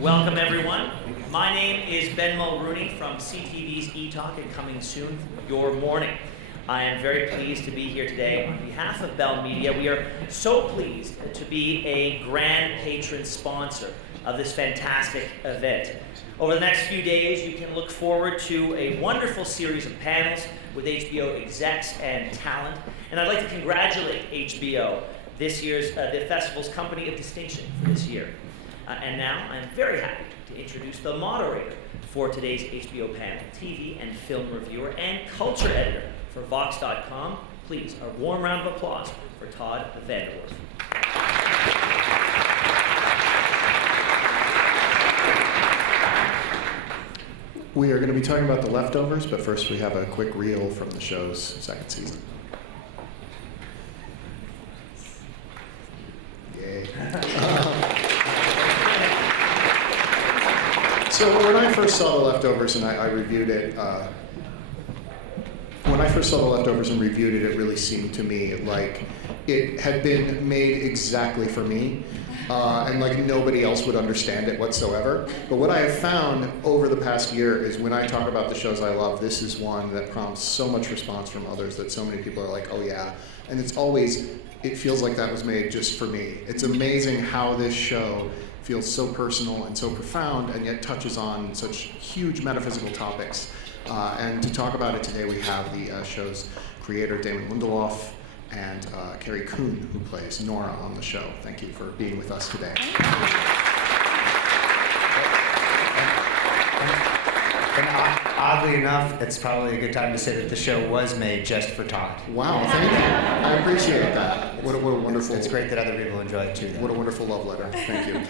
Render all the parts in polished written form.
Welcome, everyone. My name is Ben Mulrooney from CTV's eTalk and coming soon, Your Morning. I am very pleased to be here today on behalf of Bell Media. We are so pleased to be a grand patron sponsor of this fantastic event. Over the next few days, you can look forward to a wonderful series of panels with HBO execs and talent. And I'd like to congratulate HBO, this year's the festival's company of distinction for this year. And now I'm very happy to introduce the moderator for today's HBO panel, TV and film reviewer and culture editor for Vox.com. Please, a warm round of applause for Todd VanDerWerff. We are going to be talking about The Leftovers, but first we have a quick reel from the show's second season. Yay. So when I first saw The Leftovers and I reviewed it, it really seemed to me like it had been made exactly for me. And like nobody else would understand it whatsoever. But what I have found over the past year is when I talk about the shows I love, this is one that prompts so much response from others that so many people are like, oh yeah. And it feels like that was made just for me. It's amazing how this show feels so personal and so profound and yet touches on such huge metaphysical topics. And to talk about it today, we have the show's creator, Damon Lindelof, and Carrie Coon, who plays Nora on the show. Thank you for being with us today. And oddly enough, it's probably a good time to say that the show was made just for Todd. Wow, thank you. I appreciate that. What a wonderful... It's great that other people enjoy it too, though. What a wonderful love letter. Thank you.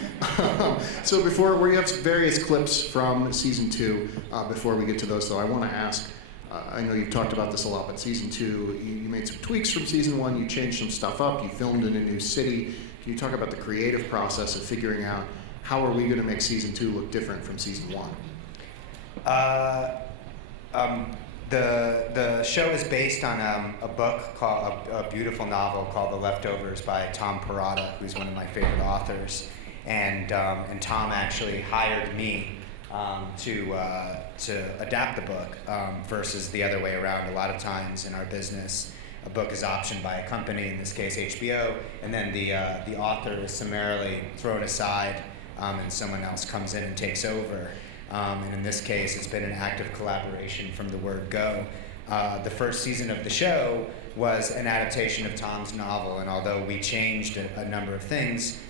So we have various clips from season 2. Before we get to those, though, I want to ask, I know you've talked about this a lot, but season 2, you made some tweaks from season 1, you changed some stuff up, you filmed in a new city. Can you talk about the creative process of figuring out how are we going to make season 2 look different from season 1? The show is based on a book called a beautiful novel called The Leftovers by Tom Perrotta, who's one of my favorite authors, and Tom actually hired me to adapt the book versus the other way around. A lot of times in our business, a book is optioned by a company, in this case HBO, and then the author is summarily thrown aside and someone else comes in and takes over. And in this case, it's been an active collaboration from the word go. The first season of the show was an adaptation of Tom's novel, and although we changed a number of things,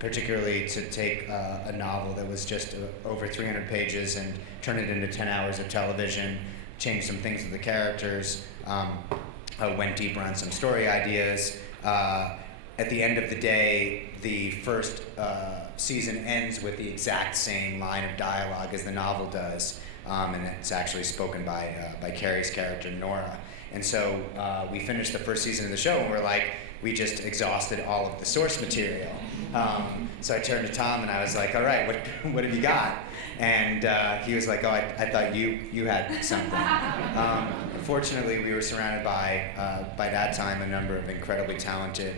particularly to take a novel that was just over 300 pages and turn it into 10 hours of television, change some things with the characters, went deeper on some story ideas. At the end of the day, the first season ends with the exact same line of dialogue as the novel does, and it's actually spoken by Carrie's character, Nora. And so we finished the first season of the show, and we're like, we just exhausted all of the source material. So I turned to Tom and I was like, all right, what have you got? And he was like, oh, I thought you had something. Fortunately, we were surrounded by that time, a number of incredibly talented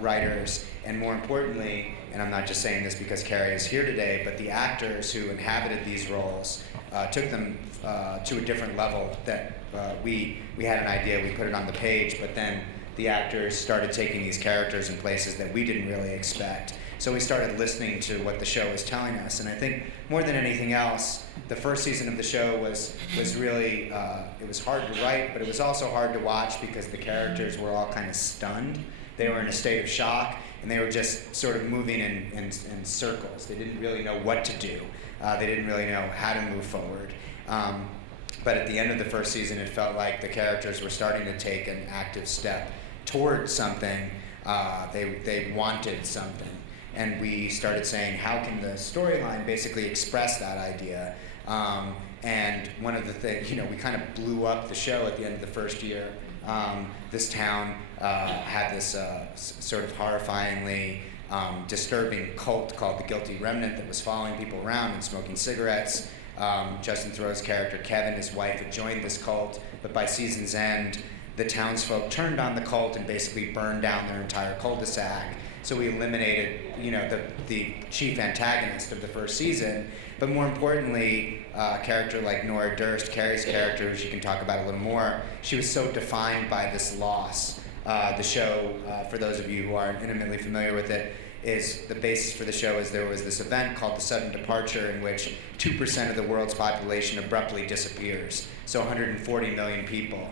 writers, and more importantly, and I'm not just saying this because Carrie is here today, but the actors who inhabited these roles took them to a different level that we had an idea, we put it on the page, but then the actors started taking these characters in places that we didn't really expect. So we started listening to what the show was telling us, and I think more than anything else, the first season of the show was really, it was hard to write, but it was also hard to watch because the characters were all kind of stunned. They were in a state of shock, and they were just sort of moving in circles. They didn't really know what to do. They didn't really know how to move forward. But at the end of the first season, it felt like the characters were starting to take an active step towards something. They wanted something. And we started saying, how can the storyline basically express that idea? And one of the things, we kind of blew up the show at the end of the first year. This town had this sort of horrifyingly disturbing cult called the Guilty Remnant that was following people around and smoking cigarettes. Justin Theroux's character, Kevin, his wife, had joined this cult, but by season's end, the townsfolk turned on the cult and basically burned down their entire cul-de-sac. So we eliminated, the chief antagonist of the first season. But more importantly, a character like Nora Durst, Carrie's character, who she can talk about a little more, she was so defined by this loss. The show, for those of you who aren't intimately familiar with it, is the basis for the show is there was this event called the sudden departure in which 2% of the world's population abruptly disappears. So 140 million people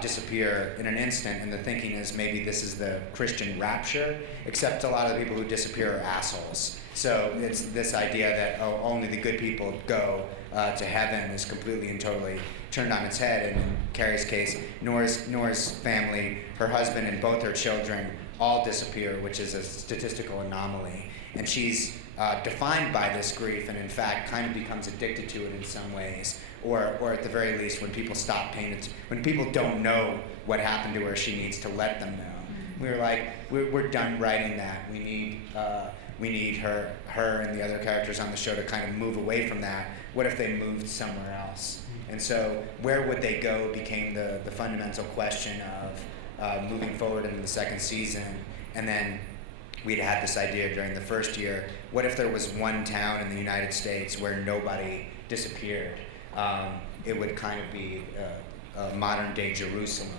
disappear in an instant, and the thinking is maybe this is the Christian rapture, except a lot of the people who disappear are assholes. So it's this idea that only the good people go to heaven is completely and totally turned on its head. And in Carrie's case, Nora's family, her husband and both her children all disappear, which is a statistical anomaly. And she's defined by this grief and in fact kind of becomes addicted to it in some ways. Or at the very least, when people stop paying it, when people don't know what happened to her, she needs to let them know. We were like, we're done writing that. We need her and the other characters on the show to kind of move away from that. What if they moved somewhere else? And so where would they go became the fundamental question of moving forward into the second season. And then we'd had this idea during the first year, what if there was one town in the United States where nobody disappeared? It would kind of be a modern day Jerusalem.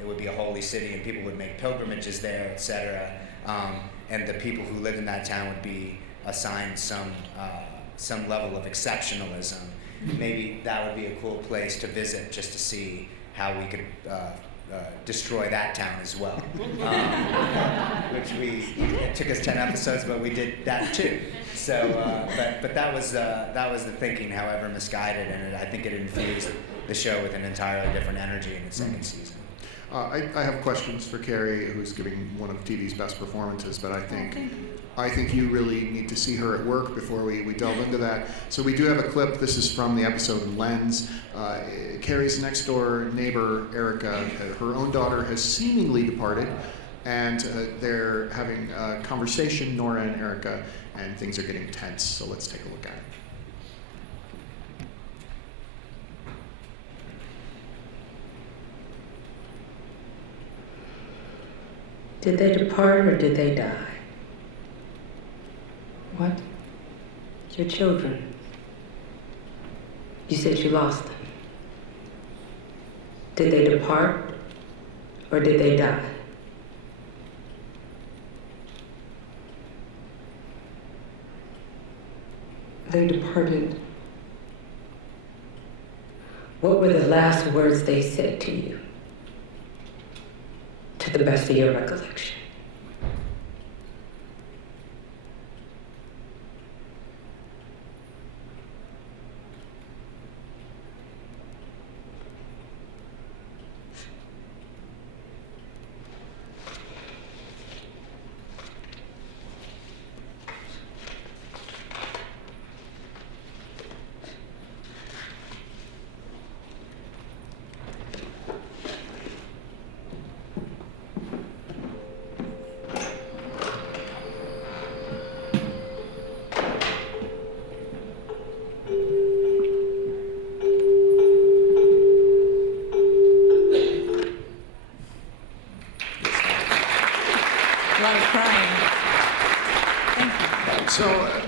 It would be a holy city and people would make pilgrimages there, etc. And the people who lived in that town would be assigned some level of exceptionalism. Maybe that would be a cool place to visit just to see how we could destroy that town as well. It took us 10 episodes, but we did that too. So, but that was the thinking, however misguided, and I think it infused the show with an entirely different energy in the second season. I have questions for Carrie, who's giving one of TV's best performances, but I think you really need to see her at work before we delve into that. So we do have a clip. This is from the episode Lens. Carrie's next door neighbor, Erica, her own daughter has seemingly departed, and they're having a conversation, Nora and Erica, and things are getting tense. So let's take a look at it. Did they depart or did they die? What? Your children. You said you lost them. Did they depart or did they die? They departed. What were the last words they said to you? To the best of your recollection.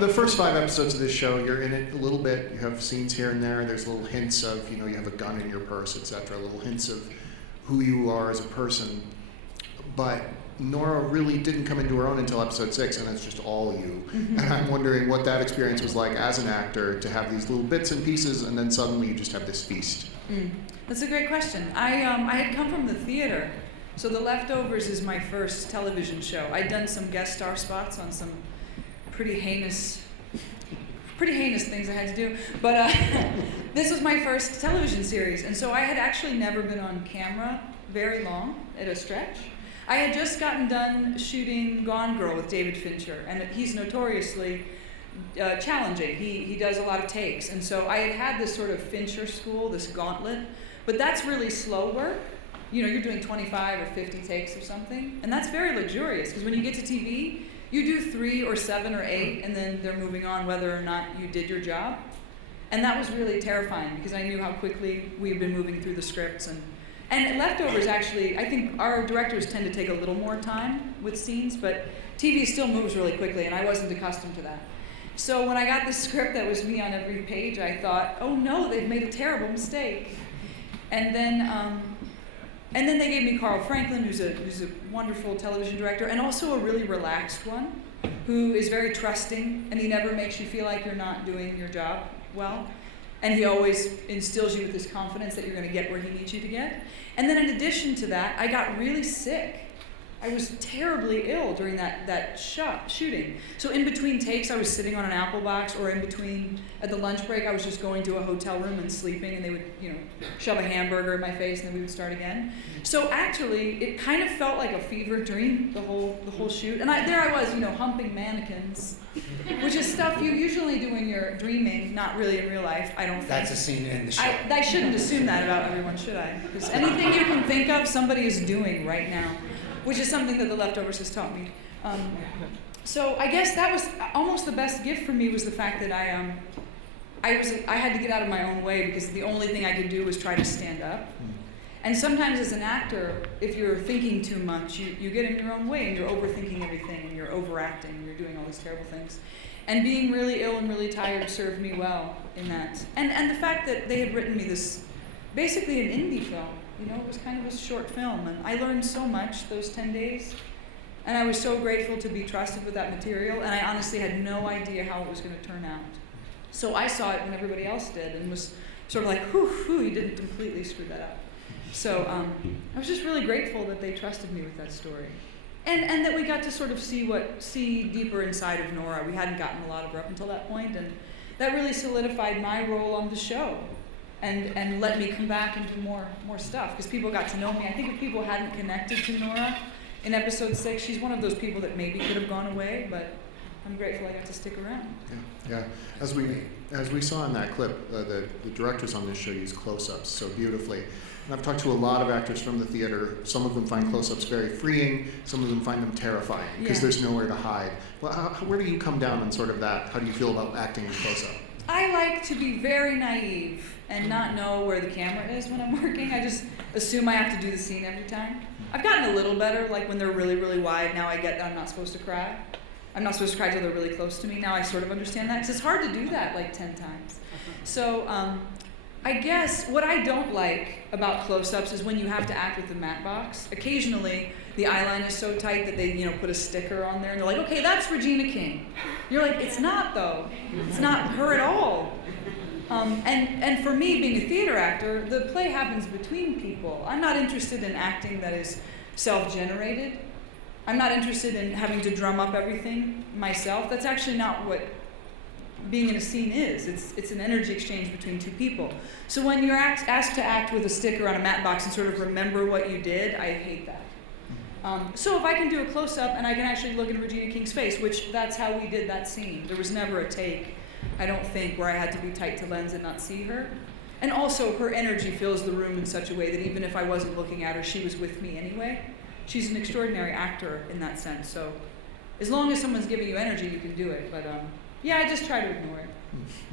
The first 5 episodes of this show, you're in it a little bit. You have scenes here and there. There's little hints of, you have a gun in your purse, etc. Little hints of who you are as a person. But Nora really didn't come into her own until episode 6, and it's just all you. Mm-hmm. And I'm wondering what that experience was like as an actor, to have these little bits and pieces, and then suddenly you just have this feast. That's a great question. I had come from the theater, so The Leftovers is my first television show. I'd done some guest star spots on some pretty heinous things I had to do. But this was my first television series, and so I had actually never been on camera very long at a stretch. I had just gotten done shooting Gone Girl with David Fincher, and he's notoriously challenging. He does a lot of takes, and so I had this sort of Fincher school, this gauntlet, but that's really slow work. You're doing 25 or 50 takes of something, and that's very luxurious, because when you get to TV, you do 3 or 7 or 8, and then they're moving on whether or not you did your job. And that was really terrifying, because I knew how quickly we had been moving through the scripts. And And Leftovers actually, I think our directors tend to take a little more time with scenes, but TV still moves really quickly, and I wasn't accustomed to that. So when I got the script that was me on every page, I thought, oh no, they've made a terrible mistake. And then they gave me Carl Franklin, who's a wonderful television director, and also a really relaxed one, who is very trusting, and he never makes you feel like you're not doing your job well. And he always instills you with this confidence that you're going to get where he needs you to get. And then in addition to that, I got really sick. I was terribly ill during that shooting. So in between takes, I was sitting on an apple box, or in between, at the lunch break, I was just going to a hotel room and sleeping, and they would, shove a hamburger in my face, and then we would start again. So actually, it kind of felt like a fever dream, the whole shoot. And there I was, humping mannequins, which is stuff you usually do when you're dreaming, not really in real life, I don't think. That's a scene in the show. I shouldn't assume that about everyone, should I? Because anything you can think of, somebody is doing right now, which is something that The Leftovers has taught me. So I guess that was almost the best gift for me, was the fact that I had to get out of my own way, because the only thing I could do was try to stand up. And sometimes as an actor, if you're thinking too much, you get in your own way, and you're overthinking everything, and you're overacting, and you're doing all these terrible things. And being really ill and really tired served me well in that. And the fact that they had written me this, basically an indie film. It was kind of a short film, and I learned so much those 10 days, and I was so grateful to be trusted with that material, and I honestly had no idea how it was going to turn out. So I saw it when everybody else did, and was sort of like, whew, you didn't completely screw that up. So I was just really grateful that they trusted me with that story, and that we got to sort of see deeper inside of Nora. We hadn't gotten a lot of her up until that point, and that really solidified my role on the show. And let me come back and do more stuff, because people got to know me. I think if people hadn't connected to Nora in episode 6, she's one of those people that maybe could have gone away, but I'm grateful I got to stick around. Yeah. As we saw in that clip, the directors on this show use close-ups so beautifully. And I've talked to a lot of actors from the theater. Some of them find close-ups very freeing. Some of them find them terrifying, because there's nowhere to hide. Well, where do you come down on sort of that? How do you feel about acting in close-up? I like to be very naive and not know where the camera is when I'm working. I just assume I have to do the scene every time. I've gotten a little better, like when they're really, really wide, now I get that I'm not supposed to cry. I'm not supposed to cry till they're really close to me. Now I sort of understand that, because it's hard to do that like 10 times. So I guess what I don't like about close-ups is when you have to act with the matte box. Occasionally, the eyeline is so tight that they, put a sticker on there, and they're like, okay, that's Regina King. You're like, it's not though. It's not her at all. And for me, being a theater actor, the play happens between people. I'm not interested in acting that is self-generated. I'm not interested in having to drum up everything myself. That's actually not what being in a scene is. It's an energy exchange between two people. So when you're asked to act with a sticker on a matte box and sort of remember what you did, I hate that. So if I can do a close-up and I can actually look in Regina King's face, which that's how we did that scene. There was never a take, I don't think, where I had to be tight to lens and not see her. And also, her energy fills the room in such a way that even if I wasn't looking at her, she was with me anyway. She's an extraordinary actor in that sense. So as long as someone's giving you energy, you can do it. But I just try to ignore it.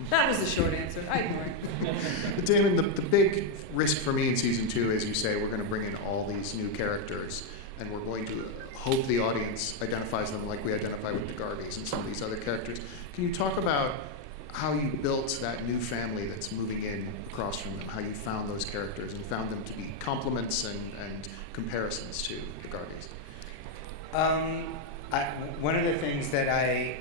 That was the short answer. I ignore it. Damon, the big risk for me in season 2 is you say we're going to bring in all these new characters, and we're going to hope the audience identifies them like we identify with the Garveys and some of these other characters. Can you talk about how you built that new family that's moving in across from them, how you found those characters and found them to be complements and comparisons to the Garveys? One of the things that I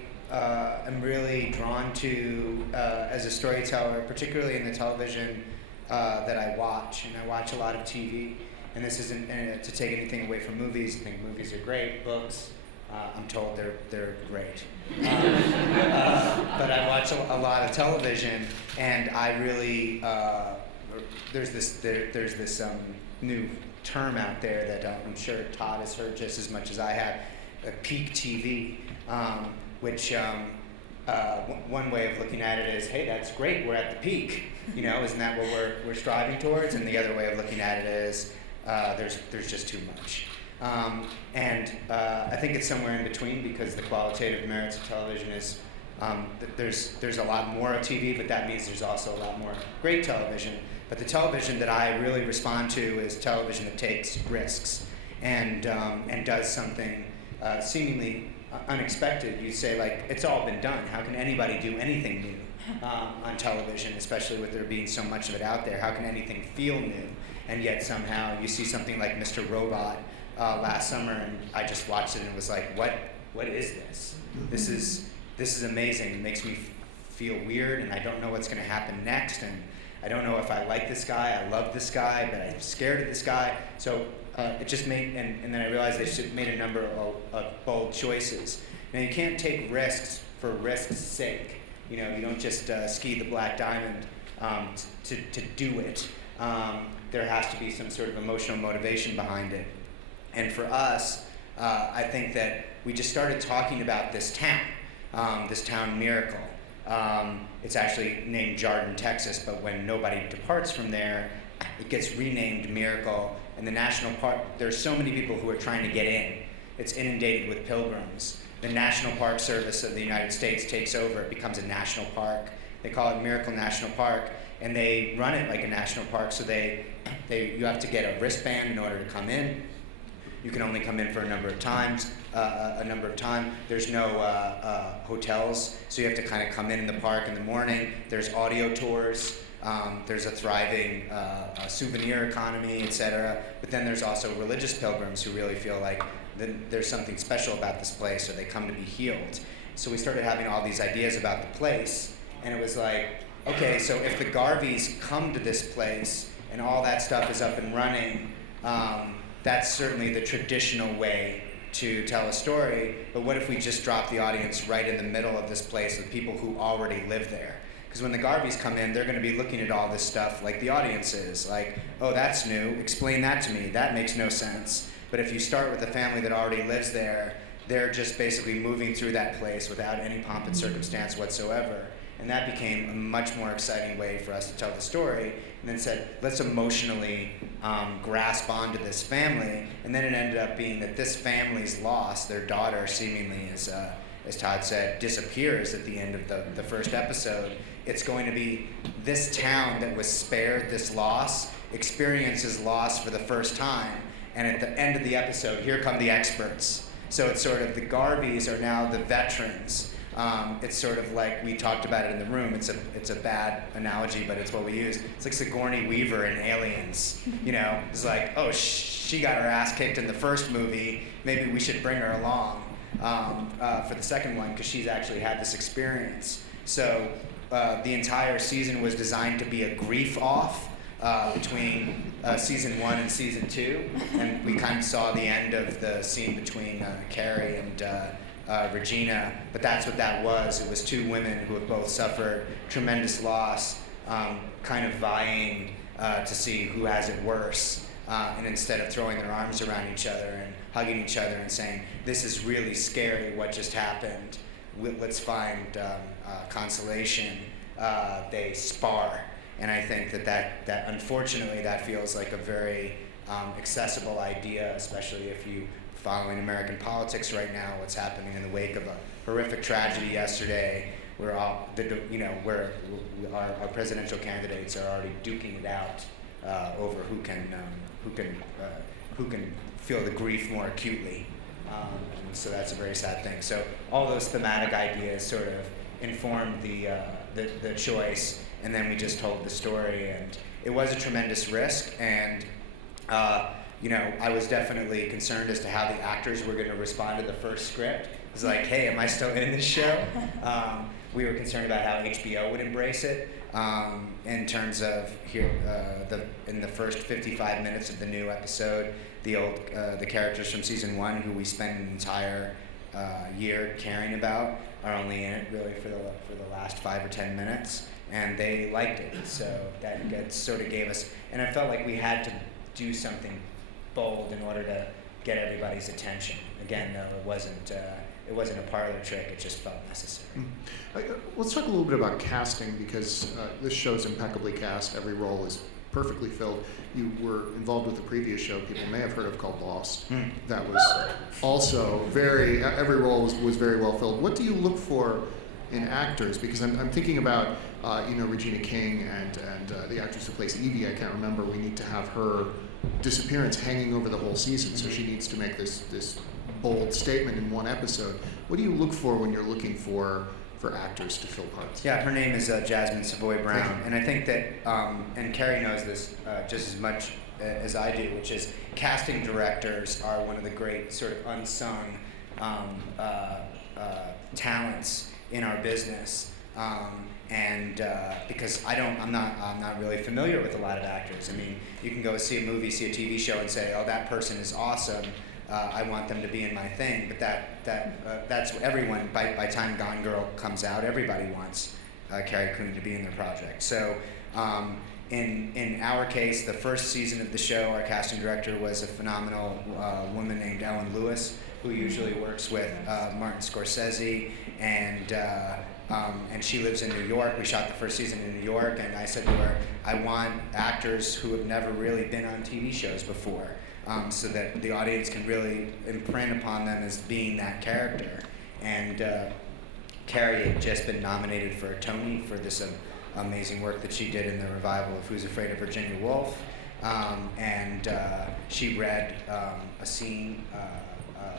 am really drawn to as a storyteller, particularly in the television that I watch, and I watch a lot of TV, and this isn't to take anything away from movies. I think movies are great, books, I'm told they're great. But I watch a lot of television, and I really there's this new term out there that I'm sure Todd has heard just as much as I have, peak TV, which one way of looking at it is, hey, that's great, we're at the peak, isn't that what we're striving towards? And the other way of looking at it is, there's just too much. And I think it's somewhere in between, because the qualitative merits of television is there's a lot more of TV, but that means there's also a lot more great television. But the television that I really respond to is television that takes risks and does something seemingly unexpected. You say, like, it's all been done. How can anybody do anything new on television, especially with there being so much of it out there? How can anything feel new? And yet somehow you see something like Mr. Robot last summer, and I just watched it and was like, what is this? This is amazing. It makes me feel weird, and I don't know what's going to happen next, and I don't know if I like this guy. I love this guy, but I'm scared of this guy. So it just made, and then I realized they made a number of bold choices. Now, you can't take risks for risk's sake. You know, you don't just ski the Black Diamond to do it. There has to be some sort of emotional motivation behind it. And for us, I think that we just started talking about this town Miracle. It's actually named Jardin, Texas, but when nobody departs from there, it gets renamed Miracle. And the national park, there's so many people who are trying to get in. It's inundated with pilgrims. The National Park Service of the United States takes over. It becomes a national park. They call it Miracle National Park, and they run it like a national park. So you have to get a wristband in order to come in. You can only come in for a number of times. There's no hotels, so you have to kind of come in the park in the morning. There's audio tours. There's a thriving souvenir economy, etc. But then there's also religious pilgrims who really feel like there's something special about this place, or they come to be healed. So we started having all these ideas about the place, and it was like, okay, so if the Garveys come to this place and all that stuff is up and running, that's certainly the traditional way to tell a story, but what if we just drop the audience right in the middle of this place with people who already live there? Because when the Garveys come in, they're going to be looking at all this stuff like the audience is, like, oh, that's new, explain that to me, that makes no sense. But if you start with a family that already lives there, they're just basically moving through that place without any pomp and circumstance whatsoever. And that became a much more exciting way for us to tell the story, and then said, let's emotionally grasp onto this family. And then it ended up being that this family's loss, their daughter seemingly, as Todd said, disappears at the end of the first episode. It's going to be this town that was spared this loss, experiences loss for the first time, and at the end of the episode, here come the experts. So it's sort of the Garveys are now the veterans. It's sort of like we talked about it in the room. It's a bad analogy, but it's what we use. It's like Sigourney Weaver in Aliens. You know, it's like, oh, she got her ass kicked in the first movie. Maybe we should bring her along for the second one because she's actually had this experience. So the entire season was designed to be a grief-off between season 1 and season 2, and we kind of saw the end of the scene between Carrie and Regina, but that's what that was. It was two women who have both suffered tremendous loss, kind of vying to see who has it worse. And instead of throwing their arms around each other and hugging each other and saying, this is really scary what just happened, let's find consolation, they spar. And I think that unfortunately that feels like a very accessible idea, especially if you following American politics right now, what's happening in the wake of a horrific tragedy yesterday, where our presidential candidates are already duking it out over who can feel the grief more acutely. So that's a very sad thing. So all those thematic ideas sort of informed the choice, and then we just told the story, and it was a tremendous risk, and I was definitely concerned as to how the actors were going to respond to the first script. It was like, hey, am I still in this show? We were concerned about how HBO would embrace it in terms of in the first 55 minutes of the new episode, the characters from season 1 who we spent an entire year caring about are only in it really for the last 5 or 10 minutes, and they liked it. So that sort of gave us, and I felt like we had to do something bold in order to get everybody's attention. Again, though, it wasn't a parlor trick. It just felt necessary. Let's talk a little bit about casting, because this show's impeccably cast. Every role is perfectly filled. You were involved with the previous show people may have heard of called Lost. That was also every role was very well filled. What do you look for in actors, because I'm thinking about Regina King and the actress who plays Evie. I can't remember. We need to have her disappearance hanging over the whole season, so she needs to make this bold statement in one episode. What do you look for when you're looking for actors to fill parts? Yeah, her name is Jasmine Savoy Brown, and I think that, and Carrie knows this just as much as I do, which is casting directors are one of the great sort of unsung talents in our business, because I'm not really familiar with a lot of actors. I mean, you can go see a movie, see a TV show, and say, "Oh, that person is awesome. I want them to be in my thing." But that's what everyone. By time Gone Girl comes out, everybody wants Carrie Coon to be in their project. So. In our case, the first season of the show, our casting director was a phenomenal woman named Ellen Lewis, who usually works with Martin Scorsese, and she lives in New York. We shot the first season in New York, and I said to her, I want actors who have never really been on TV shows before, so that the audience can really imprint upon them as being that character. And Carrie had just been nominated for a Tony for this amazing work that she did in the revival of Who's Afraid of Virginia Woolf, and she read a scene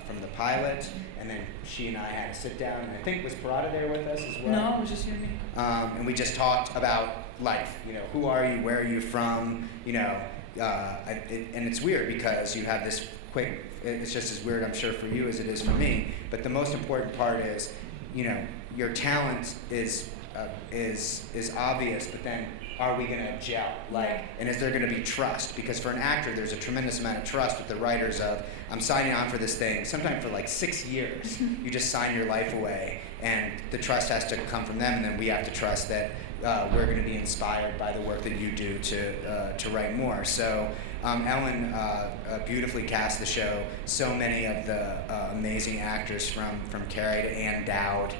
from the pilot, and then she and I had to sit down, and I think was Parada there with us as well? No, it was just you and me. And we just talked about life, who are you, where are you from, and it's weird because you have this quick, it's just as weird I'm sure for you as it is for me, but the most important part is, your talent is obvious, but then are we going to gel? And is there going to be trust? Because for an actor, there's a tremendous amount of trust with the writers of, I'm signing on for this thing, sometimes for like 6 years. You just sign your life away, and the trust has to come from them, and then we have to trust that we're going to be inspired by the work that you do to write more. So Ellen beautifully cast the show. So many of the amazing actors from Carrie to Ann Dowd,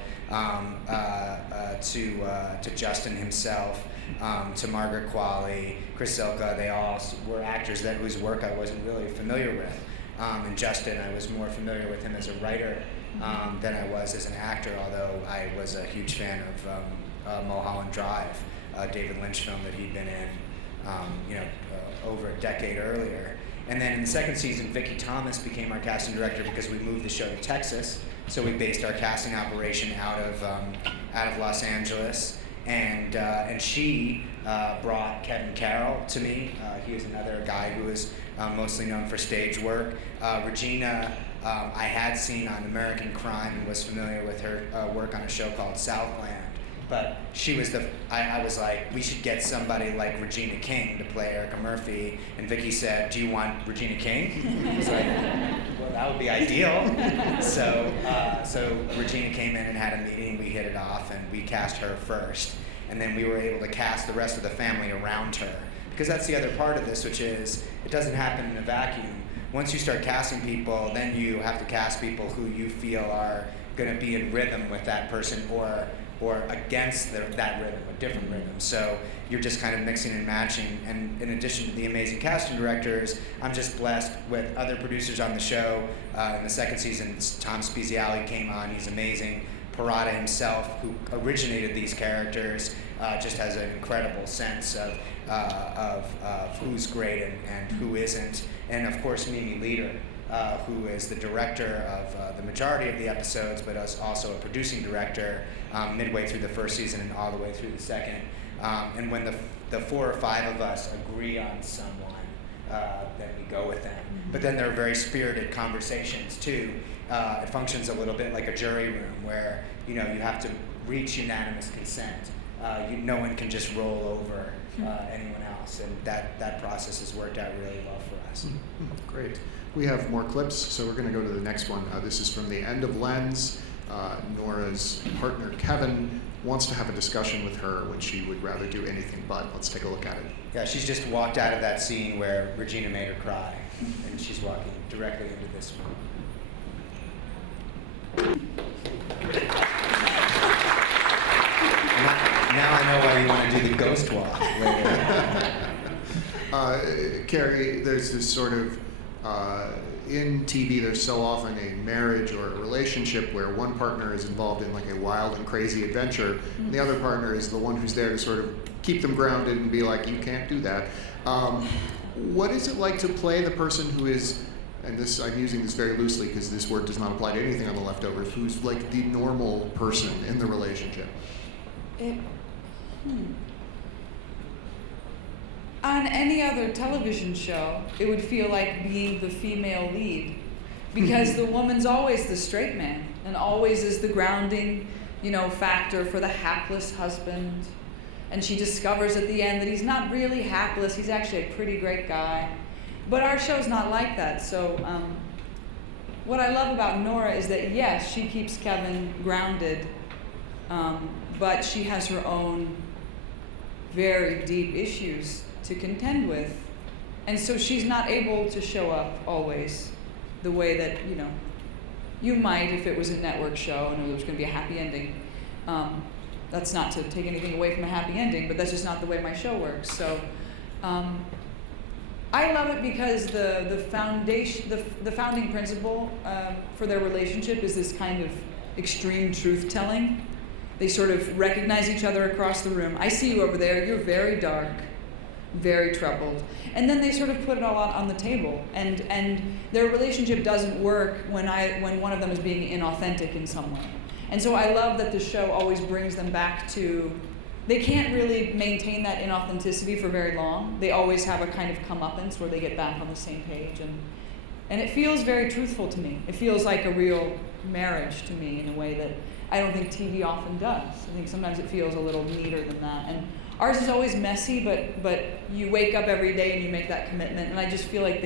to Justin himself, to Margaret Qualley, Chris Silka, they all were actors whose work I wasn't really familiar with. And Justin, I was more familiar with him as a writer than I was as an actor, although I was a huge fan of Mulholland Drive, David Lynch film that he'd been in, over a decade earlier. And then in the second season, Vicki Thomas became our casting director because we moved the show to Texas. So we based our casting operation out of Los Angeles, and she brought Kevin Carroll to me. He is another guy who is mostly known for stage work. Regina, I had seen on American Crime and was familiar with her work on a show called Southland. But she was I was like, we should get somebody like Regina King to play Erica Murphy. And Vicki said, do you want Regina King? I was like, well, that would be ideal. So Regina came in and had a meeting, we hit it off, and we cast her first. And then we were able to cast the rest of the family around her. Because that's the other part of this, which is, it doesn't happen in a vacuum. Once you start casting people, then you have to cast people who you feel are gonna be in rhythm with that person, or against that rhythm, a different rhythm. So you're just kind of mixing and matching. And in addition to the amazing casting directors, I'm just blessed with other producers on the show. In the second season, Tom Spezialy came on, he's amazing. Parada himself, who originated these characters, just has an incredible sense of who's great and who isn't. And of course, Mimi Leader, who is the director of the majority of the episodes, but is also a producing director midway through the first season and all the way through the second. And when the 4 or 5 of us agree on someone, then we go with them. But then there are very spirited conversations too. It functions a little bit like a jury room where you have to reach unanimous consent. No one can just roll over anyone else, and that process has worked out really well for us. Great. We have more clips, so we're going to go to the next one. This is from the end of Lens. Nora's partner, Kevin, wants to have a discussion with her when she would rather do anything but. Let's take a look at it. Yeah, she's just walked out of that scene where Regina made her cry, and she's walking directly into this one. Now I know why you want to do the ghost walk later. Carrie, there's this sort of in TV, there's so often a marriage or a relationship where one partner is involved in like a wild and crazy adventure, and the other partner is the one who's there to sort of keep them grounded and be like, you can't do that. What is it like to play the person who is, and this I'm using this very loosely because this word does not apply to anything on The Leftovers, who's like the normal person in the relationship? On any other television show, it would feel like being the female lead, because the woman's always the straight man and always is the grounding, factor for the hapless husband. And she discovers at the end that he's not really hapless, he's actually a pretty great guy. But our show's not like that. So what I love about Nora is that, yes, she keeps Kevin grounded, but she has her own very deep issues to contend with. And so she's not able to show up always the way that, you might if it was a network show and there was going to be a happy ending. That's not to take anything away from a happy ending, but that's just not the way my show works. So I love it because the founding principle for their relationship is this kind of extreme truth-telling. They sort of recognize each other across the room. I see you over there, you're very dark, very troubled. And then they sort of put it all out on the table. And their relationship doesn't work when one of them is being inauthentic in some way. And so I love that the show always brings them back to, they can't really maintain that inauthenticity for very long. They always have a kind of comeuppance where they get back on the same page. And it feels very truthful to me. It feels like a real marriage to me in a way that I don't think TV often does. I think sometimes it feels a little neater than that. And ours is always messy, but you wake up every day and you make that commitment. And I just feel like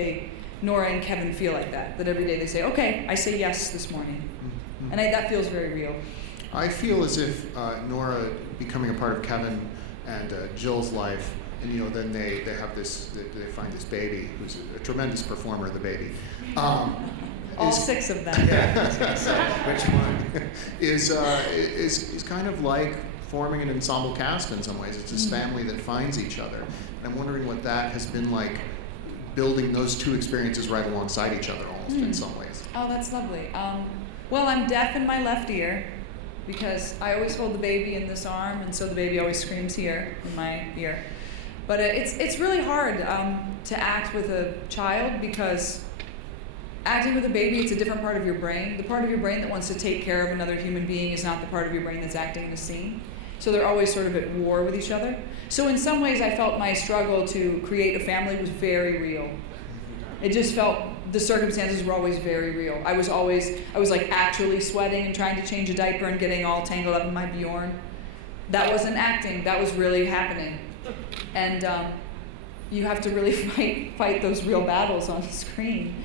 Nora and Kevin feel like that every day they say, okay, I say yes this morning. And that feels very real. I feel as if Nora becoming a part of Kevin and Jill's life, and then they have this, they find this baby who's a tremendous performer, the baby. All 6 of them. Yeah. Which one? is kind of like forming an ensemble cast in some ways. It's this family that finds each other. And I'm wondering what that has been like, building those two experiences right alongside each other almost in some ways. Oh, that's lovely. Well, I'm deaf in my left ear because I always hold the baby in this arm, and so the baby always screams here in my ear. But it's really hard to act with a child because acting with a baby, it's a different part of your brain. The part of your brain that wants to take care of another human being is not the part of your brain that's acting in a scene. So they're always sort of at war with each other. So in some ways, I felt my struggle to create a family was very real. It just felt, the circumstances were always very real. I was like actually sweating and trying to change a diaper and getting all tangled up in my Bjorn. That wasn't acting, that was really happening. And you have to really fight those real battles on the screen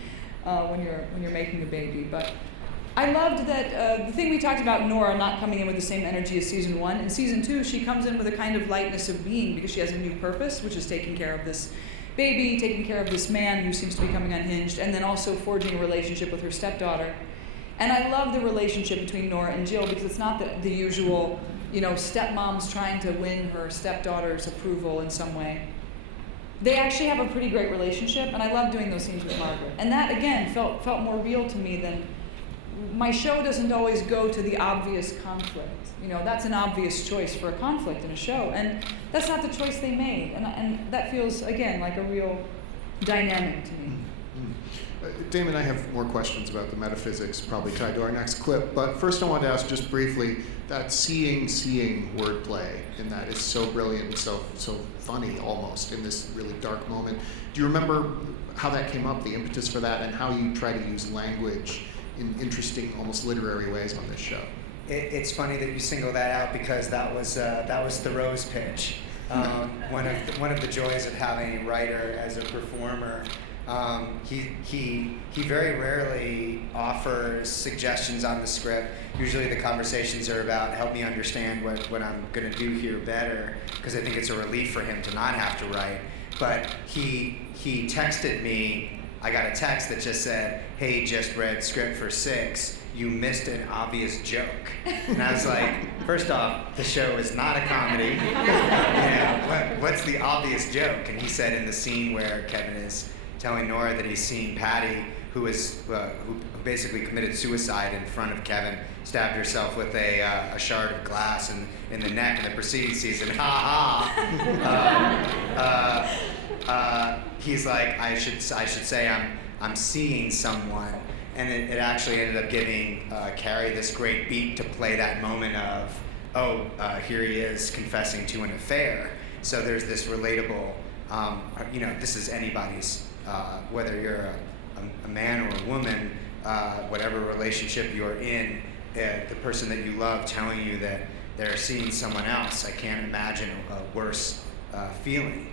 when you're making a baby. But I loved that the thing we talked about, Nora not coming in with the same energy as season 1. In season 2, she comes in with a kind of lightness of being because she has a new purpose, which is taking care of this baby, taking care of this man who seems to be becoming unhinged, and then also forging a relationship with her stepdaughter. And I love the relationship between Nora and Jill because it's not the usual, stepmom's trying to win her stepdaughter's approval in some way. They actually have a pretty great relationship, and I love doing those scenes with Margaret. And that, again, felt more real to me than, my show doesn't always go to the obvious conflict. That's an obvious choice for a conflict in a show, and that's not the choice they made. And that feels, again, like a real dynamic to me. Damon, I have more questions about the metaphysics, probably tied to our next clip. But first I want to ask just briefly, that seeing wordplay in that is so brilliant and so funny almost in this really dark moment. Do you remember how that came up, the impetus for that, and how you try to use language in interesting, almost literary ways on this show? It's funny that you single that out because that was Thoreau's pitch. One of the joys of having a writer as a performer. He very rarely offers suggestions on the script. Usually the conversations are about help me understand what I'm going to do here better, because I think it's a relief for him to not have to write. But he texted me. I got a text that just said, "Hey, just read script for 6. You missed an obvious joke." And I was like, first off, the show is not a comedy. What's the obvious joke? And he said in the scene where Kevin is telling Nora that he's seen Patty, who basically committed suicide in front of Kevin, stabbed herself with a shard of glass in the neck in the preceding season. Ha ha! He's like, I should say I'm seeing someone, and it actually ended up giving Carrie this great beat to play that moment of, here he is confessing to an affair. So there's this relatable, this is anybody's, whether you're a man or a woman, whatever relationship you're in, the person that you love telling you that they're seeing someone else. I can't imagine a worse feeling.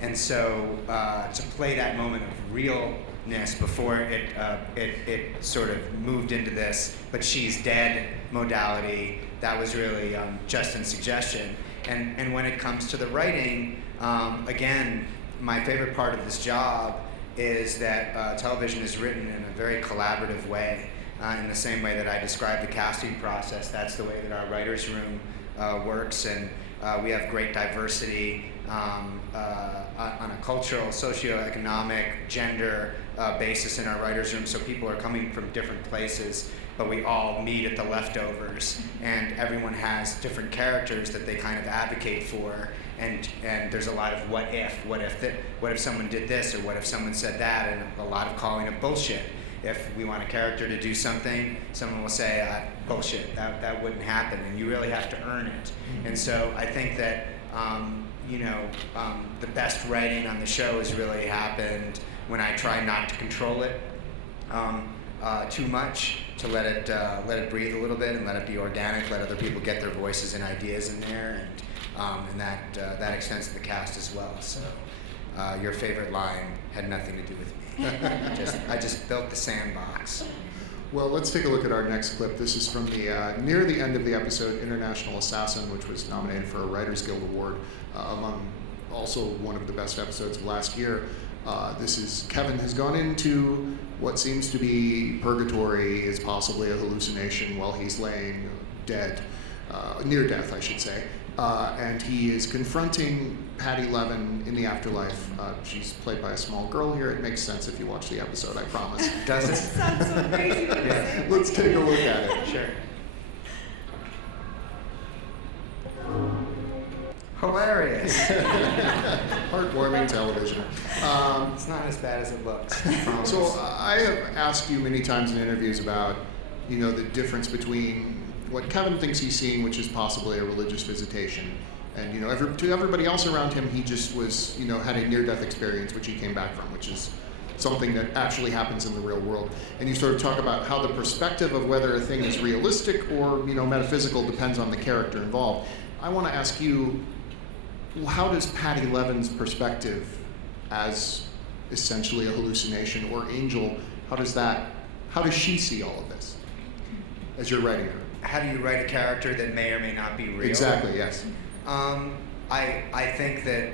And so to play that moment of realness before it sort of moved into this "but she's dead" modality, that was really Justin's suggestion. And when it comes to the writing, again, my favorite part of this job is that television is written in a very collaborative way. In the same way that I described the casting process, that's the way that our writers' room works, and we have great diversity on a cultural, socioeconomic, gender basis in our writers' room, so people are coming from different places, but we all meet at the leftovers, and everyone has different characters that they kind of advocate for, and there's a lot of what if someone did this, or what if someone said that, and a lot of calling of bullshit. If we want a character to do something, someone will say, bullshit, that wouldn't happen, and you really have to earn it. And so I think that, the best writing on the show has really happened when I try not to control it too much, to let it breathe a little bit and let it be organic, let other people get their voices and ideas in there, and that extends to the cast as well. So your favorite line had nothing to do with me. I just built the sandbox. Well, let's take a look at our next clip. This is from the near the end of the episode, International Assassin, which was nominated for a Writers Guild Award, among also one of the best episodes of last year. This is Kevin has gone into what seems to be purgatory, is possibly a hallucination while he's laying dead, near death, I should say. And he is confronting Patty Levin in the afterlife. She's played by a small girl here. It makes sense if you watch the episode, I promise. Does it? Sounds so crazy. Yeah. Let's take a look at it. Sure. Hilarious. Heartwarming television. It's not as bad as it looks. So I have asked you many times in interviews about, the difference between what Kevin thinks he's seeing, which is possibly a religious visitation, and to everybody else around him, he just was, had a near-death experience, which he came back from, which is something that actually happens in the real world. And you sort of talk about how the perspective of whether a thing is realistic or metaphysical depends on the character involved. I want to ask you, how does Patty Levin's perspective as essentially a hallucination or angel, how does she see all of this as you're writing her? How do you write a character that may or may not be real? Exactly, yes. I think that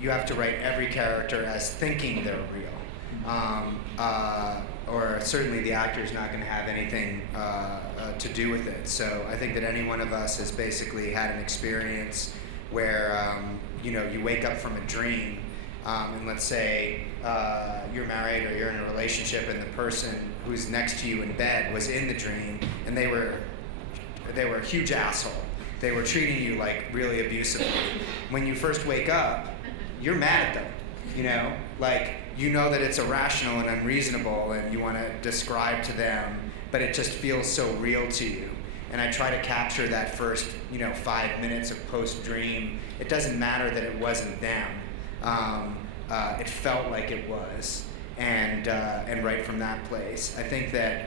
you have to write every character as thinking they're real. Or certainly the actor's not going to have anything to do with it. So I think that any one of us has basically had an experience where you wake up from a dream, and let's say you're married or you're in a relationship, and the person who's next to you in bed was in the dream, and they were a huge asshole. They were treating you like really abusively. When you first wake up, you're mad at them, that it's irrational and unreasonable, and you want to describe to them, but it just feels so real to you. And I try to capture that first, 5 minutes of post-dream. It doesn't matter that it wasn't them. It felt like it was, and right from that place, I think that,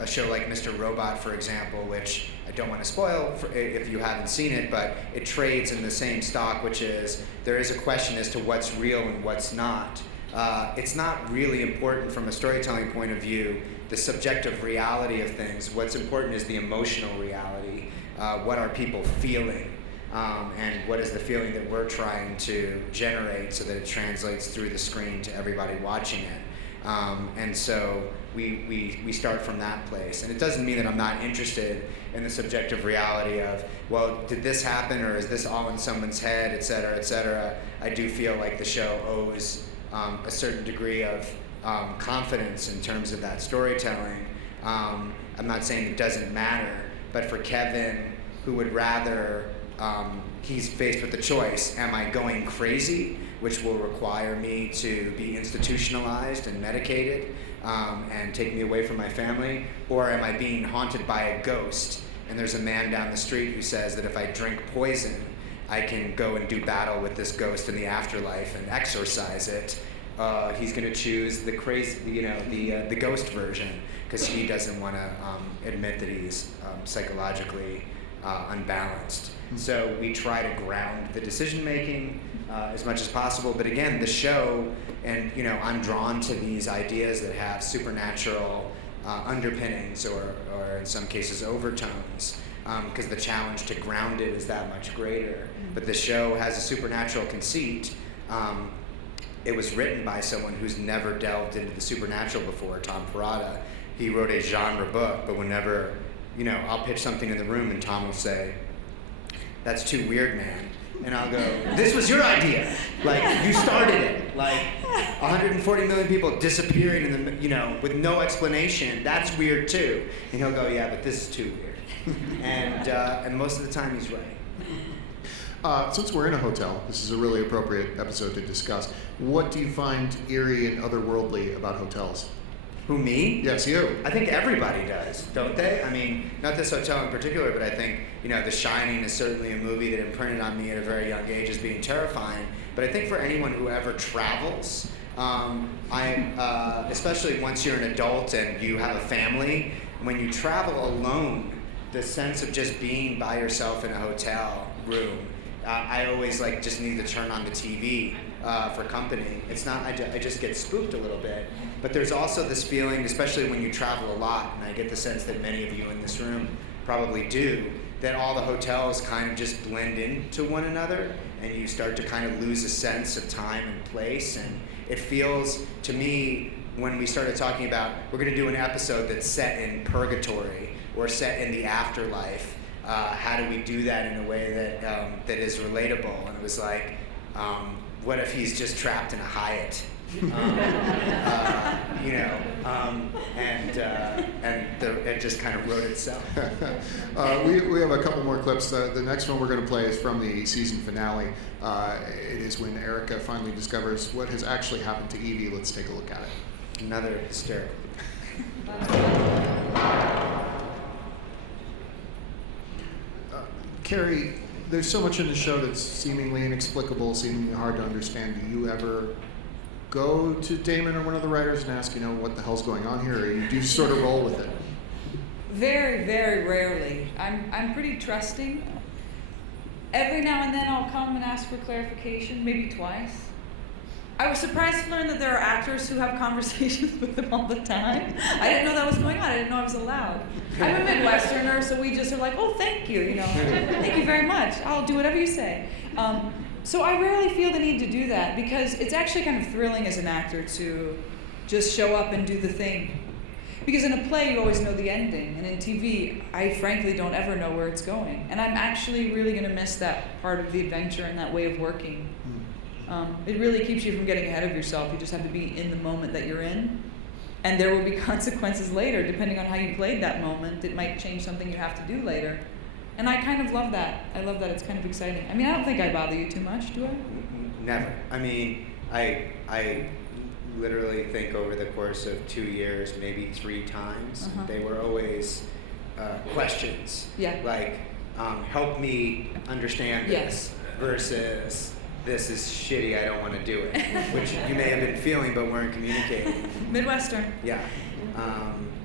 a show like Mr. Robot, for example, which I don't want to spoil if you haven't seen it, but it trades in the same stock, which is there is a question as to what's real and what's not. It's not really important from a storytelling point of view, the subjective reality of things. What's important is the emotional reality. What are people feeling? And what is the feeling that we're trying to generate so that it translates through the screen to everybody watching it? And so we start from that place. And it doesn't mean that I'm not interested in the subjective reality of, well, did this happen, or is this all in someone's head, et cetera, et cetera. I do feel like the show owes a certain degree of confidence in terms of that storytelling. I'm not saying it doesn't matter, but for Kevin, who would rather, he's faced with the choice, am I going crazy, which will require me to be institutionalized and medicated and take me away from my family, or am I being haunted by a ghost? And there's a man down the street who says that if I drink poison, I can go and do battle with this ghost in the afterlife and exorcise it. He's going to choose the crazy, the ghost version, because he doesn't want to admit that he's psychologically unbalanced. So we try to ground the decision making as much as possible. But again, the show, and I'm drawn to these ideas that have supernatural underpinnings, or in some cases overtones, because the challenge to ground it is that much greater. But the show has a supernatural conceit. It was written by someone who's never delved into the supernatural before, Tom Perrotta. He wrote a genre book, but whenever, I'll pitch something in the room and Tom will say, "That's too weird, man." And I'll go, "This was your idea. Like, you started it. Like, 140 million people disappearing in the, with no explanation. That's weird too." And he'll go, "Yeah, but this is too weird." And most of the time he's right. Since we're in a hotel, this is a really appropriate episode to discuss. What do you find eerie and otherworldly about hotels? Who, me? Yes, you. I think everybody does, don't they? I mean, not this hotel in particular, but I think, The Shining is certainly a movie that imprinted on me at a very young age as being terrifying. But I think for anyone who ever travels, especially once you're an adult and you have a family, when you travel alone, the sense of just being by yourself in a hotel room, I always just need to turn on the TV for company. It's not, I just get spooked a little bit. But there's also this feeling, especially when you travel a lot, and I get the sense that many of you in this room probably do, that all the hotels kind of just blend into one another, and you start to kind of lose a sense of time and place. And it feels to me, when we started talking about, we're going to do an episode that's set in purgatory or set in the afterlife, how do we do that in a way that is relatable? And it was like, what if he's just trapped in a Hyatt? It just kind of wrote itself. We have a couple more clips. The next one we're going to play is from the season finale. It is when Erica finally discovers what has actually happened to Evie. Let's take a look at it. Another hysterical. Carrie, there's so much in the show that's seemingly inexplicable, seemingly hard to understand. Do you ever go to Damon or one of the writers and ask, what the hell's going on here, or do you sort of roll with it? Very, very rarely. I'm pretty trusting. Every now and then I'll come and ask for clarification, maybe twice. I was surprised to learn that there are actors who have conversations with them all the time. I didn't know that was going on. I didn't know I was allowed. I'm a Midwesterner, so we just are like, "Oh, thank you, thank you very much. I'll do whatever you say." So I rarely feel the need to do that, because it's actually kind of thrilling as an actor to just show up and do the thing. Because in a play, you always know the ending, and in TV, I frankly don't ever know where it's going. And I'm actually really going to miss that part of the adventure and that way of working. It really keeps you from getting ahead of yourself. You just have to be in the moment that you're in. And there will be consequences later, depending on how you played that moment. It might change something you have to do later. And I kind of love that. I love that. It's kind of exciting. I mean, I don't think I bother you too much, do I? Never. I mean, I literally think over the course of 2 years, maybe 3 times, they were always questions. Yeah. Like, help me understand this, versus, this is shitty, I don't want to do it, which you may have been feeling but weren't communicating. Midwestern. Yeah.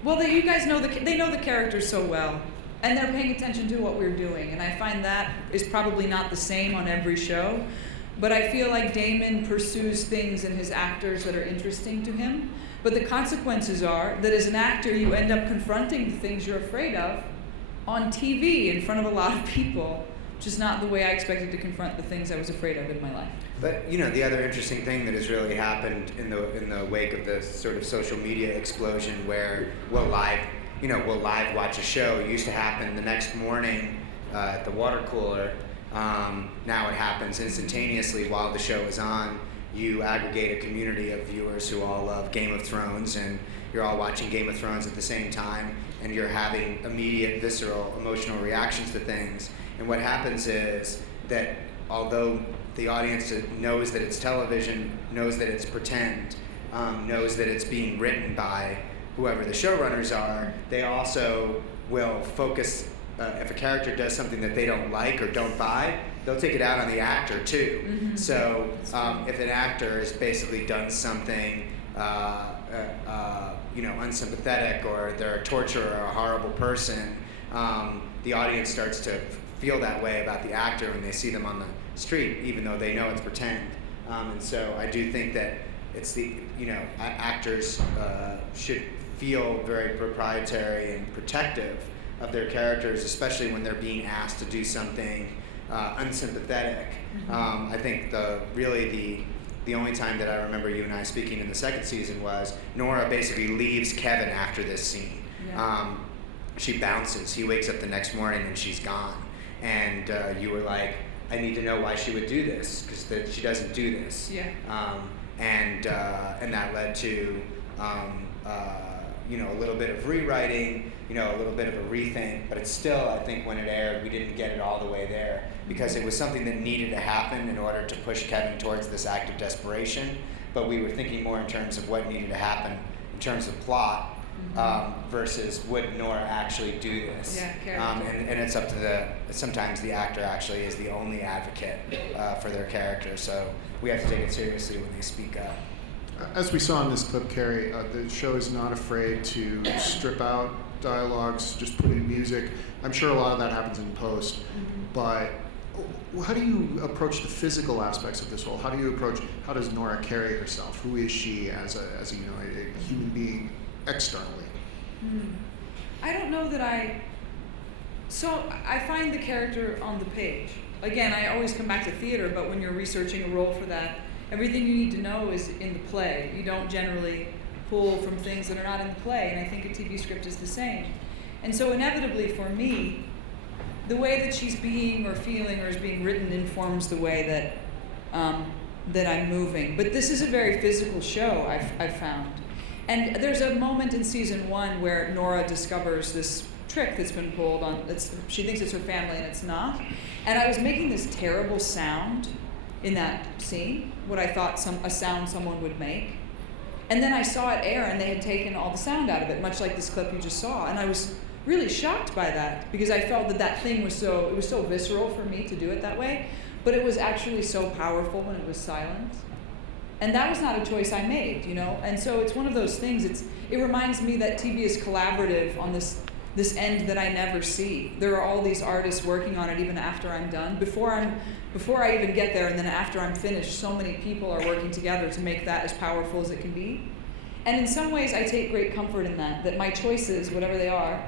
Well, you guys know they know the characters so well, and they're paying attention to what we're doing, and I find that is probably not the same on every show, but I feel like Damon pursues things in his actors that are interesting to him, but the consequences are that as an actor you end up confronting the things you're afraid of on TV in front of a lot of people just not the way I expected to confront the things I was afraid of in my life. But the other interesting thing that has really happened in the wake of the sort of social media explosion, where we'll live watch a show. It used to happen the next morning at the water cooler. Now it happens instantaneously while the show is on. You aggregate a community of viewers who all love Game of Thrones, and you're all watching Game of Thrones at the same time, and you're having immediate, visceral, emotional reactions to things. And what happens is that although the audience knows that it's television, knows that it's pretend, knows that it's being written by whoever the showrunners are, they also will focus, if a character does something that they don't like or don't buy, they'll take it out on the actor too. Mm-hmm. So if an actor has basically done something unsympathetic, or they're a torturer or a horrible person, the audience starts to feel that way about the actor when they see them on the street, even though they know it's pretend. And so I do think that it's actors should feel very proprietary and protective of their characters, especially when they're being asked to do something unsympathetic. Mm-hmm. I think the only time that I remember you and I speaking in the second season was Nora basically leaves Kevin after this scene. Yeah. She bounces. He wakes up the next morning and she's gone. And you were like, I need to know why she would do this, because she doesn't do this. Yeah. And that led to a little bit of rewriting, a little bit of a rethink, but it's still, I think when it aired, we didn't get it all the way there, because it was something that needed to happen in order to push Kevin towards this act of desperation, but we were thinking more in terms of what needed to happen in terms of plot, versus would Nora actually do this? Yeah, and it's up to sometimes the actor actually is the only advocate for their character, so we have to take it seriously when they speak up. As we saw in this clip, Carrie, the show is not afraid to strip out dialogues, just put in music. I'm sure a lot of that happens in post, but how do you approach the physical aspects of this role? How does Nora carry herself? Who is she as a human being externally? I don't know that so I find the character on the page. Again, I always come back to theater, but when you're researching a role for that, everything you need to know is in the play. You don't generally pull from things that are not in the play, and I think a TV script is the same. And so inevitably for me, the way that she's being or feeling or is being written informs the way that I'm moving. But this is a very physical show, I've found. And there's a moment in season 1 where Nora discovers this trick that's been pulled on. She thinks it's her family and it's not. And I was making this terrible sound in that scene, what I thought a sound someone would make. And then I saw it air and they had taken all the sound out of it, much like this clip you just saw. And I was really shocked by that, because I felt that thing was so visceral for me to do it that way, but it was actually so powerful when it was silent. And that was not a choice I made, And so it's one of those things, it reminds me that TV is collaborative on this end that I never see. There are all these artists working on it even after I'm done. Before I even get there, and then after I'm finished, so many people are working together to make that as powerful as it can be. And in some ways, I take great comfort in that my choices, whatever they are,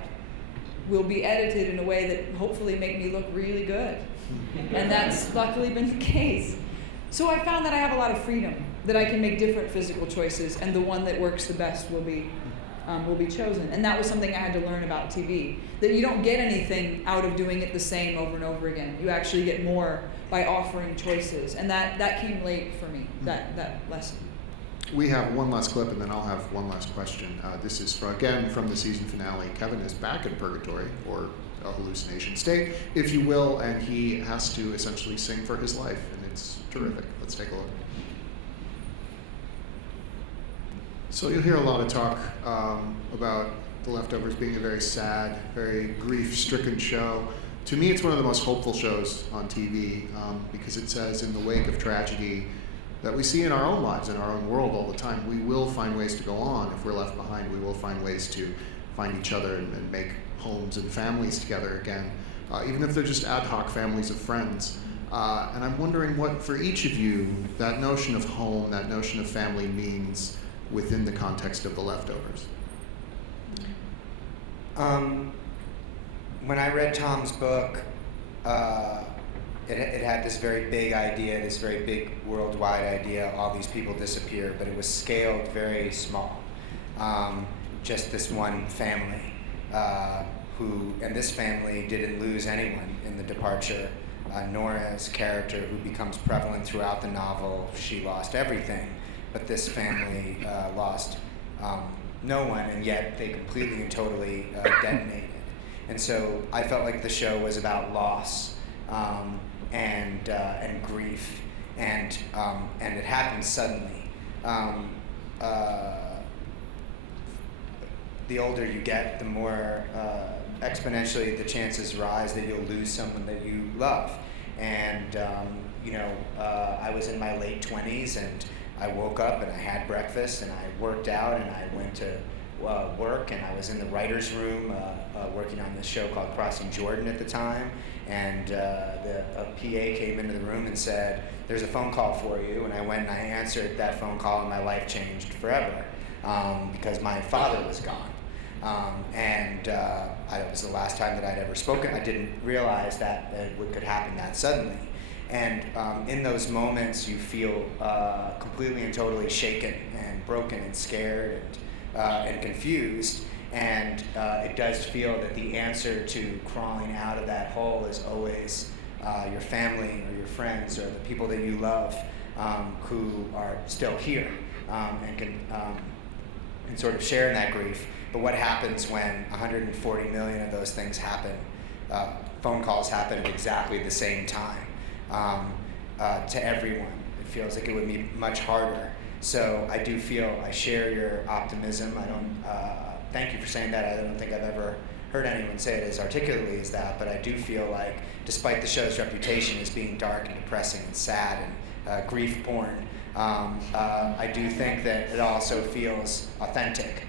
will be edited in a way that hopefully make me look really good. And that's luckily been the case. So I found that I have a lot of freedom, that I can make different physical choices, and the one that works the best will be chosen. And that was something I had to learn about TV, that you don't get anything out of doing it the same over and over again. You actually get more by offering choices. And that came late for me, that lesson. We have one last clip, and then I'll have one last question. This is, again, from the season finale. Kevin is back in purgatory, or a hallucination state, if you will, and he has to essentially sing for his life, and it's terrific. Let's take a look. So you'll hear a lot of talk about The Leftovers being a very sad, very grief-stricken show. To me, it's one of the most hopeful shows on TV, because it says, in the wake of tragedy that we see in our own lives, in our own world all the time, we will find ways to go on. If we're left behind, we will find ways to find each other and make homes and families together again, even if they're just ad hoc families of friends. And I'm wondering what, for each of you, that notion of home, that notion of family means within the context of The Leftovers. When I read Tom's book, it had this very big idea, this very big worldwide idea. All these people disappear, but it was scaled very small. Just this one family and this family didn't lose anyone in the departure. Nora's character, who becomes prevalent throughout the novel, she lost everything, but this family lost no one, and yet they completely and totally detonated. And so I felt like the show was about loss and grief, and it happened suddenly. The older you get, the more exponentially the chances rise that you'll lose someone that you love. And I was in my late 20s, and I woke up and I had breakfast and I worked out and I went to work, and I was in the writer's room working on this show called Crossing Jordan at the time, and a PA came into the room and said, "There's a phone call for you," and I went and I answered that phone call, and my life changed forever because my father was gone. It was the last time that I'd ever spoken. I didn't realize that it could happen that suddenly. And in those moments, you feel completely and totally shaken and broken and scared and confused. And it does feel that the answer to crawling out of that hole is always your family or your friends or the people that you love who are still here and can and sort of share in that grief. But what happens when 140 million of those things happen? Phone calls happen at exactly the same time to everyone. It feels like it would be much harder. So I do feel I share your optimism. I don't. Thank you for saying that. I don't think I've ever heard anyone say it as articulately as that. But I do feel like, despite the show's reputation as being dark and depressing and sad and grief porn, I do think that it also feels authentic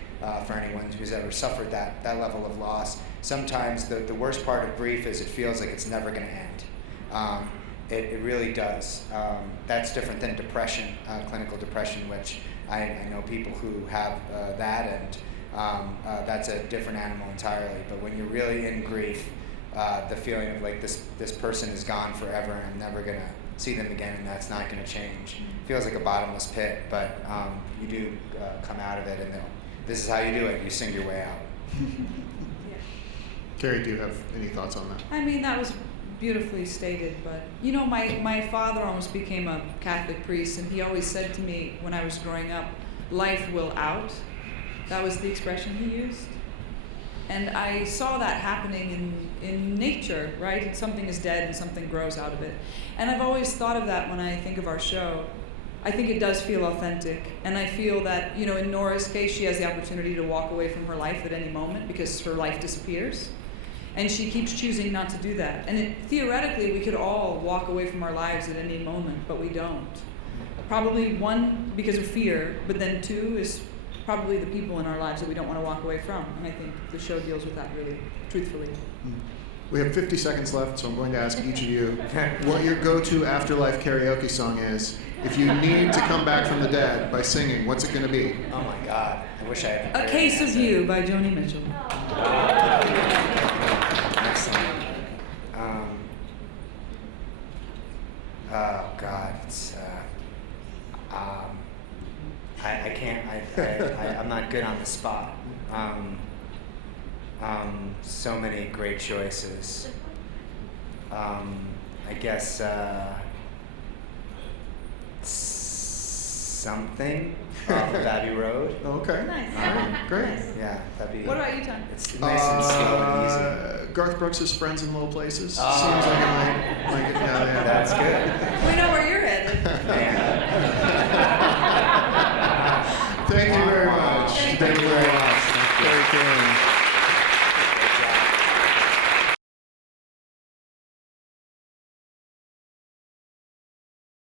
for anyone who's ever suffered that level of loss. Sometimes the worst part of grief is it feels like it's never going to end. It really does. That's different than depression, clinical depression, which I know people who have that, and that's a different animal entirely. But when you're really in grief, the feeling of like this person is gone forever and I'm never going to see them again, and that's not going to change. Feels like a bottomless pit, but you do come out of it, and this is how you do it. You sing your way out. Yeah. Carrie, do you have any thoughts on that? I mean, that was beautifully stated, but my father almost became a Catholic priest, and he always said to me when I was growing up, "Life will out." That was the expression he used. And I saw that happening in nature, right? Something is dead and something grows out of it. And I've always thought of that when I think of our show. I think it does feel authentic. And I feel that, in Nora's case, she has the opportunity to walk away from her life at any moment because her life disappears. And she keeps choosing not to do that. And theoretically, we could all walk away from our lives at any moment, but we don't. Probably one, because of fear, but then two is probably the people in our lives that we don't want to walk away from. And I think the show deals with that really truthfully. We have 50 seconds left, so I'm going to ask each of you what your go-to afterlife karaoke song is. If you need to come back from the dead by singing, what's it going to be? Oh my God! I wish I had. A Case of You by Joni Mitchell. Excellent. Oh God, it's. I can't. I'm not good on the spot. So many great choices. I guess something off of Abbey Road. Okay. Nice. Great. Nice. Yeah, that'd be. What about you, Tom? It's nice and slow and easy. Garth Brooks' Friends in Low Places. Oh. Seems like it might get down there. That's good. We know